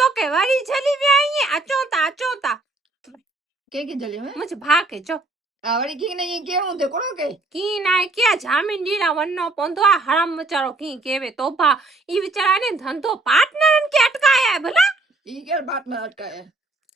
तो के वारी चली वे आई अचोता के जली में मुझे भागे जो आवड़ी की नहीं के होंदे कोड़ो के की ना क्या जामीन डीरा वन्नो पोंदो आ हराम मचारो की केवे तोबा ई विचारा ने धंधो पार्टनर के अटकाया है भला ई के पार्टनर अटकाया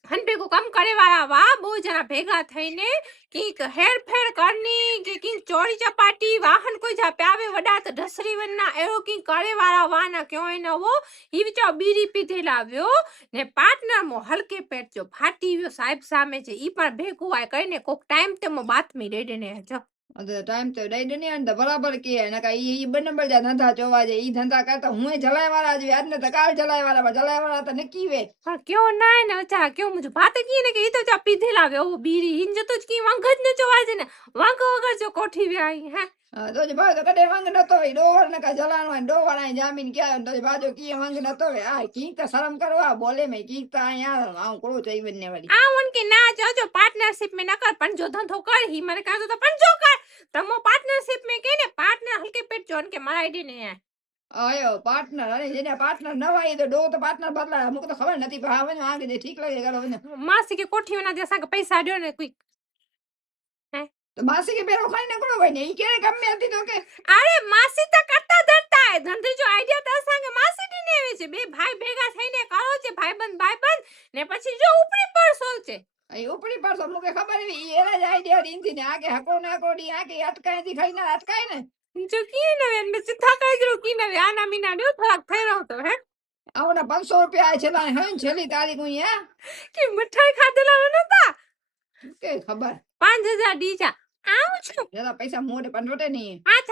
हन पे को कम करे वाला वा बो जना भेगा थईने की हेर फेर करनी की चोरी चपाटी वाहन कोई जा प्यावे वडा तो ढसरी वन्ना एरो की करे वाला वाना क्यों न वो ई विचार बीड़ी पीधे लाव्यो ने पार्टनर मो हलके पेट जो फाटी व्यो साहेब सामे छे ई पण भेगो आय कईने कोक टाइम ते मो बातमी दे देने जो अदे टाइम तो दई देने अंदर बराबर की है ना का ई बे नंबर जा धंधा जोवा जे ई धंधा करता हुए जलाय वाला जे आज ने तो काल जलाय वाला तो नक्की वे पर क्यों ना है ना बेचारा क्यों मुझे बात की ने के ई तो जा पीधे लाव्यो वो बीड़ी हिंज तो की वंगज ने जोवा जे ने वंग वगर जो कोठी वे आई है तो जे भाई तो कदे वंग न तो वे डोवर न का जलानो है डोवर आई जामीन क्या तो बाजो की वंग न तो वे आ की का शर्म करवा बोले में की ता यार आऊ कोड़ो चाहिए बनने वाली आ उनके ना जो पार्टनरशिप में न कर पण जो धंधो कर ही मारे का तो पण जो कर तमो पार्टनरशिप में के ने पार्टनर हल्के पेट जोन के माराई दी ने आयो पार्टनर अरे जेने पार्टनर न वाई तो दो तो पार्टनर बदला हमको तो खबर नहीं भाव में आगे दे ठीक लगेगा लो ने मासी के कोठी में ना जैसा के पैसा दियो ने कोई है तो मासी के बेरो खाई न करो भाई नहीं के कम में आती तो के अरे मासी तो करता धरता है धंधे जो आइडिया तो संग मासी दी ने वे छे बे भाई भेगा थईने करो छे भाईबंध ने પછી જો ઉપરી પર સોચે आई ऊपरी पर सब लोग खबर है ये रा आइडिया रीन थी ने आगे हको ना कोडी आगे अटकाए दिखाई ना अटकाए ने जो की ने वे में चिंता कर दो की ने आना मीना दियो थोड़ा થઈ રહ્યો તો હે आवना 500 रुपया आए छला है छली तारीख हुई है की मिठाई खादेला नता के खबर 5000 दी जा આવું છું ज्यादा पैसा मोड़े पंडोटे नहीं આ